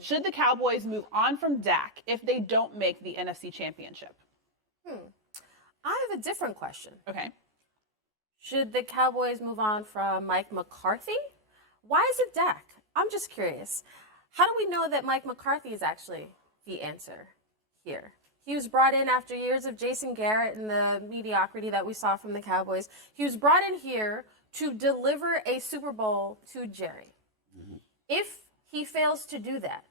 Should the Cowboys move on from Dak if they don't make the NFC Championship? I have a different question. Okay. Should the Cowboys move on from Mike McCarthy? Why is it Dak? I'm just curious. How do we know that Mike McCarthy is actually the answer here? He was brought in after years of Jason Garrett and the mediocrity that we saw from the Cowboys. He was brought in here to deliver a Super Bowl to Jerry. If he fails to do that,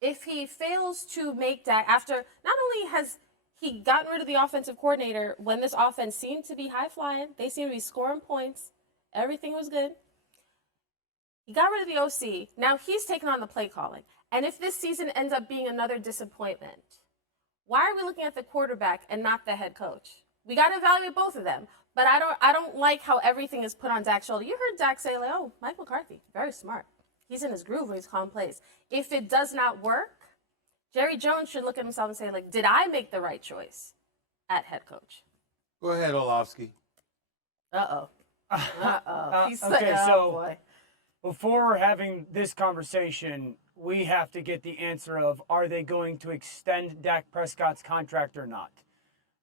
if he fails to make Dak, after not only has he gotten rid of the offensive coordinator when this offense seemed to be high-flying, they seemed to be scoring points, everything was good. He got rid of the OC. Now he's taken on the play calling. And if this season ends up being another disappointment, why are we looking at the quarterback and not the head coach? We got to evaluate both of them. But I don't like how everything is put on Dak's shoulder. You heard Dak say, like, oh, Mike McCarthy, very smart. He's in his groove when he's calling plays. If it does not work, Jerry Jones should look at himself and say, like, did I make the right choice at head coach? Go ahead, Orlovsky. Uh-oh. Okay, so boy. before having this conversation, we have to get the answer of, are they going to extend Dak Prescott's contract or not?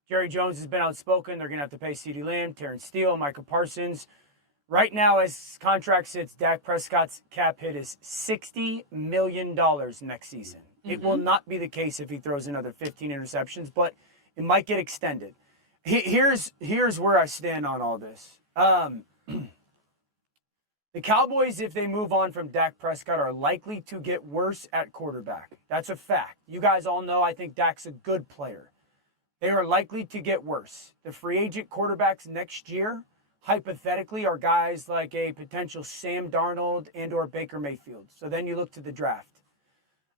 Jerry Jones has been outspoken. They're going to have to pay CeeDee Lamb, Terrence Steele, Micah Parsons. Right now, as contract sits, Dak Prescott's cap hit is $60 million next season. It will not be the case if he throws another 15 interceptions, but it might get extended. Here's where I stand on all this. The Cowboys, if they move on from Dak Prescott, are likely to get worse at quarterback. That's a fact. You guys all know I think Dak's a good player. They are likely to get worse. The free agent quarterbacks next year, hypothetically, are guys like a potential Sam Darnold and or Baker Mayfield. So then you look to the draft.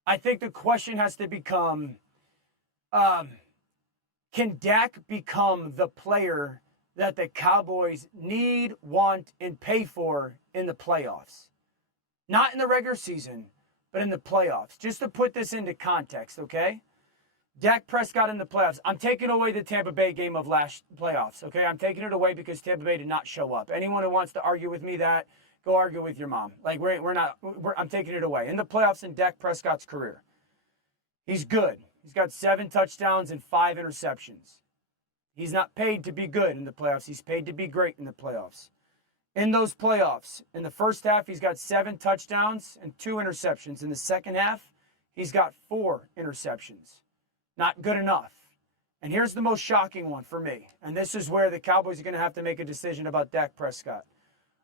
I think the question has to become, can Dak become the player that the Cowboys need, want, and pay for in the playoffs? Not in the regular season, but in the playoffs. Just to put this into context, okay? Dak Prescott in the playoffs. I'm taking away the Tampa Bay game of last playoffs, okay? I'm taking it away because Tampa Bay did not show up. Anyone who wants to argue with me that, go argue with your mom. Like, I'm taking it away. In the playoffs in Dak Prescott's career, he's good. He's got 7 touchdowns and 5 interceptions. He's not paid to be good in the playoffs. He's paid to be great in the playoffs. In those playoffs, in the first half, he's got 7 touchdowns and 2 interceptions. In the second half, he's got 4 interceptions. Not good enough. And here's the most shocking one for me. And this is where the Cowboys are going to have to make a decision about Dak Prescott.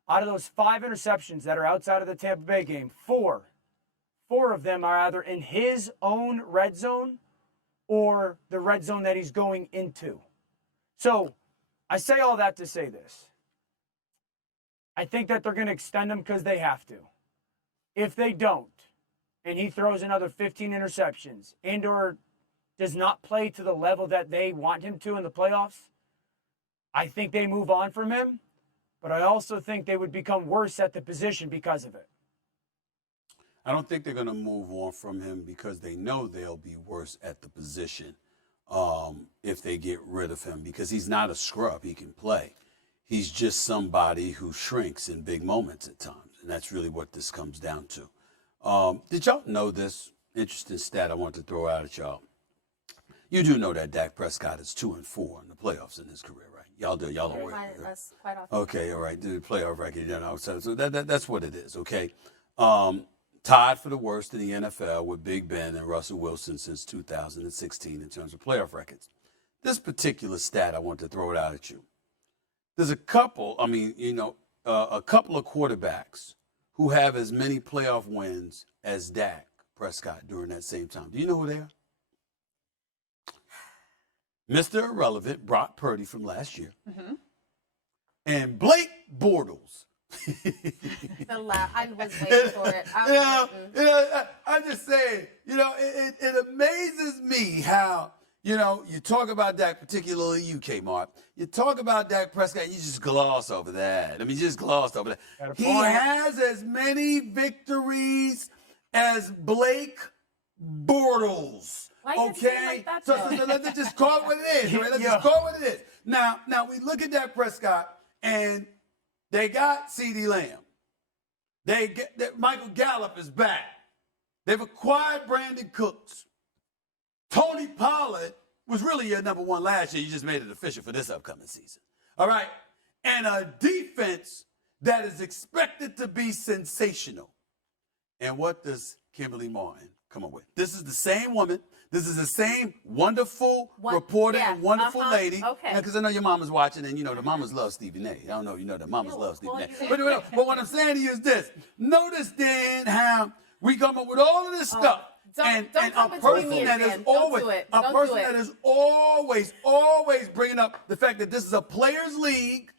Out of those 5 interceptions that are outside of the Tampa Bay game, 4 of them are either in his own red zone or the red zone that he's going into. So I say all that to say this. I think that they're going to extend him because they have to. If they don't, and he throws another 15 interceptions and or does not play to the level that they want him to in the playoffs, I think they move on from him. But I also think they would become worse at the position because of it. I don't think they're going to move on from him because they know they'll be worse at the position if they get rid of him, because he's not a scrub. He can play. He's just somebody who shrinks in big moments at times, and that's really what this comes down to. Did y'all know this interesting stat I want to throw out at y'all? You do know that Dak Prescott is 2-4 in the playoffs in his career, right? Y'all do. Y'all aware. That's quite often. Okay, all right. The playoff record, you know. So that's what it is, okay? Tied for the worst in the NFL with Big Ben and Russell Wilson since 2016 in terms of playoff records. This particular stat, I want to throw it out at you. There's a couple of quarterbacks who have as many playoff wins as Dak Prescott during that same time. Do you know who they are? Mr. Irrelevant, Brock Purdy from last year, and Blake Bortles. I was waiting for it. I'm just saying, it amazes me how, you talk about Dak, particularly you, Kmart. You talk about Dak Prescott, you just gloss over that. I mean, you just glossed over that. He has as many victories as Blake Bortles. Okay, so let's just call it what it is. Right? Let's just call it what it is. Now we look at Dak Prescott, and they got CeeDee Lamb. Michael Gallup is back. They've acquired Brandon Cooks. Tony Pollard was really your number one last year. You just made it official for this upcoming season. All right? And a defense that is expected to be sensational. And what does Kimberly Martin come up with? This is the same woman. This is the same wonderful reporter and wonderful lady. Okay. Because I know your mama's watching, and you know the mamas love Stephen A. I don't know if you know that mamas love Stephen A. But what I'm saying to you is this. Notice then how we come up with all of this stuff. Don't a person that is always bringing up the fact that this is a players' league.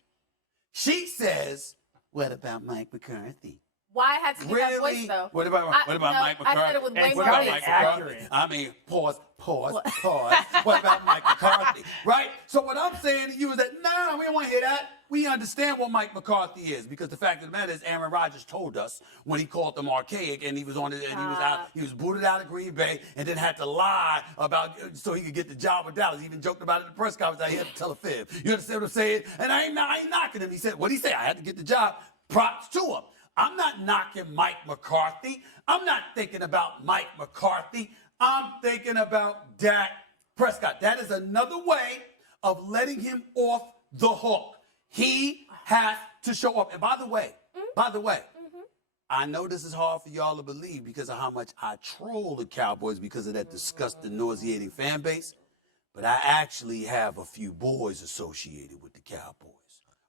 She says, "What about Mike McCarthy?" Why I had to do that voice, though? What about Mike McCarthy? I said it with way What more about bass. Mike McCarthy? I mean, pause. What about Mike McCarthy? Right? So what I'm saying to you is that, nah, we don't want to hear that. We understand what Mike McCarthy is, because the fact of the matter is Aaron Rodgers told us when he called them archaic, and he was on it, and he was booted out of Green Bay, and then had to lie about so he could get the job with Dallas. He even joked about it in the press conference that he had to tell a fib. You understand what I'm saying? And I ain't knocking him. He said, what he say? I had to get the job. Props to him. I'm not knocking Mike McCarthy. I'm not thinking about Mike McCarthy. I'm thinking about Dak Prescott. That is another way of letting him off the hook. He has to show up. And by the way, I know this is hard for y'all to believe because of how much I troll the Cowboys because of that disgusting, nauseating fan base. But I actually have a few boys associated with the Cowboys.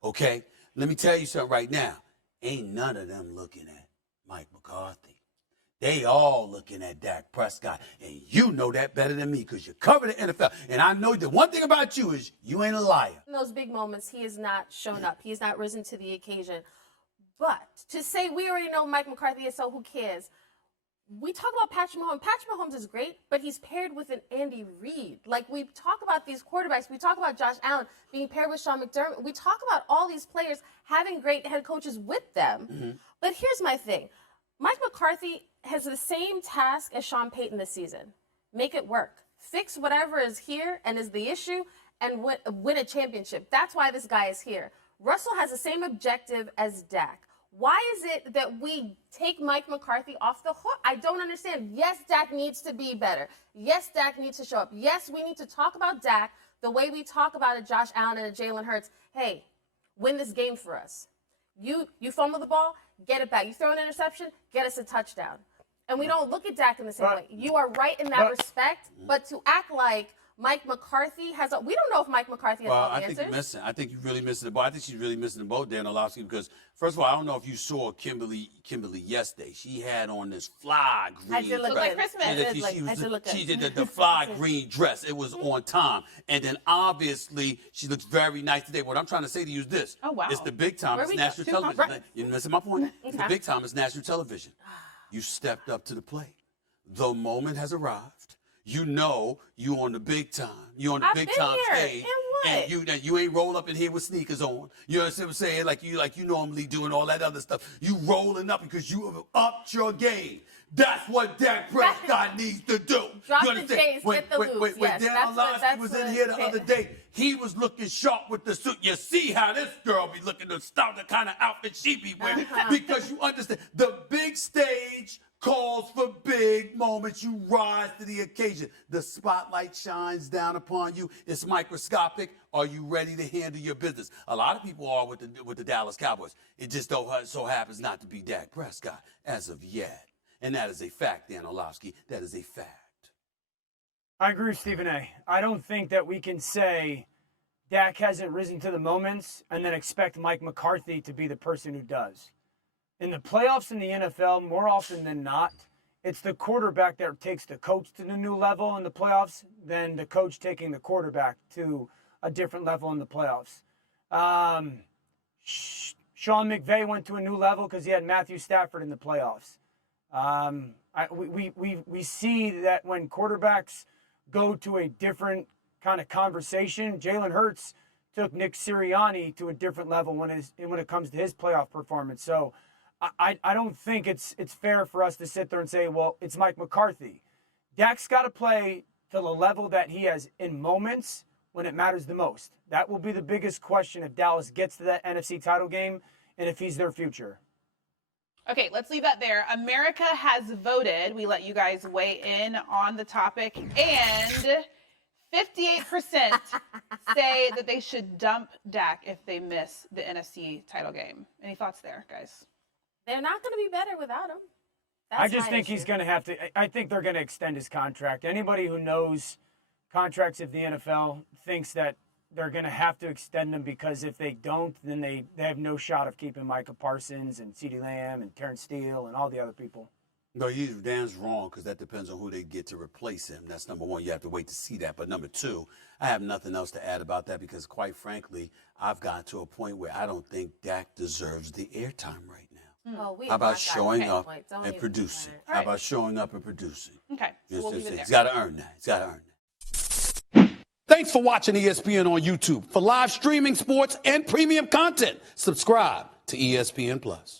Okay? Let me tell you something right now. Ain't none of them looking at Mike McCarthy. They all looking at Dak Prescott. And you know that better than me because you cover the NFL. And I know the one thing about you is you ain't a liar. In those big moments, he has not shown up. He has not risen to the occasion. But to say we already know Mike McCarthy is, so who cares? We talk about Patrick Mahomes. Patrick Mahomes is great, but he's paired with an Andy Reid. Like, we talk about these quarterbacks. We talk about Josh Allen being paired with Sean McDermott. We talk about all these players having great head coaches with them. Mm-hmm. But here's my thing. Mike McCarthy has the same task as Sean Payton this season. Make it work. Fix whatever is here and is the issue and win a championship. That's why this guy is here. Russell has the same objective as Dak. Why is it that we take Mike McCarthy off the hook? I don't understand. Yes, Dak needs to be better. Yes, Dak needs to show up. Yes, we need to talk about Dak the way we talk about a Josh Allen and a Jalen Hurts. Hey, win this game for us. You fumble the ball, get it back. You throw an interception, get us a touchdown. And we don't look at Dak in the same way. You are right in that respect, but to act like Mike McCarthy has we don't know if Mike McCarthy has all the answers. I think you're really missing the boat. I think she's really missing the boat, Dan Orlovsky, because first of all, I don't know if you saw Kimberly yesterday. She had on this fly green I did look dress. like Christmas. She did the fly green dress. It was on time. And then obviously she looks very nice today. What I'm trying to say to you is this. Oh, wow. It's the big time. It's national television. Right. You're missing my point? It's the big time. It's national television. You stepped up to the plate. The moment has arrived. You know you on the big time. You on the big time stage. And you ain't roll up in here with sneakers on. You understand what I'm saying? Like you normally do and all that other stuff. You rolling up because you have upped your game. That's what Dak Prescott needs to do. Drop you the understand? J's, get the loops. When Dan Orlovsky was in here the other day, he was looking sharp with the suit. You see how this girl be looking to start the kind of outfit she be wearing. Because you understand, the big stage calls for big moments. You rise to the occasion. The spotlight shines down upon you. It's microscopic. Are you ready to handle your business? A lot of people are with the Dallas Cowboys. It just so happens not to be Dak Prescott as of yet. And that is a fact, Dan Orlovsky. That is a fact. I agree with Stephen A. I don't think that we can say Dak hasn't risen to the moments and then expect Mike McCarthy to be the person who does. In the playoffs in the NFL, more often than not, it's the quarterback that takes the coach to the new level in the playoffs than the coach taking the quarterback to a different level in the playoffs. Sean McVay went to a new level because he had Matthew Stafford in the playoffs. We see that when quarterbacks go to a different kind of conversation, Jalen Hurts took Nick Sirianni to a different level when it comes to his playoff performance. So I don't think it's fair for us to sit there and say, well, it's Mike McCarthy. Dak's got to play to the level that he has in moments when it matters the most. That will be the biggest question if Dallas gets to that NFC title game and if he's their future. Okay, let's leave that there. America has voted. We let you guys weigh in on the topic, and 58% say that they should dump Dak if they miss the NFC title game. Any thoughts there, guys? They're not going to be better without him. That's I just my think issue. he's going to have to. I think they're going to extend his contract. Anybody who knows contracts of the NFL thinks that they're going to have to extend them, because if they don't, then they have no shot of keeping Micah Parsons and CeeDee Lamb and Terrence Steele and all the other people. No, you're damn wrong, because that depends on who they get to replace him. That's number one. You have to wait to see that. But number two, I have nothing else to add about that, because quite frankly, I've gotten to a point where I don't think Dak deserves the airtime right now. Oh, we How have about not gotten showing to that up point. Don't and even producing? start. How right. about showing up and producing? Okay, so we'll leave it there. He's got to earn that. He's got to earn that. Thanks for watching ESPN on YouTube. For live streaming, sports, and premium content, subscribe to ESPN Plus.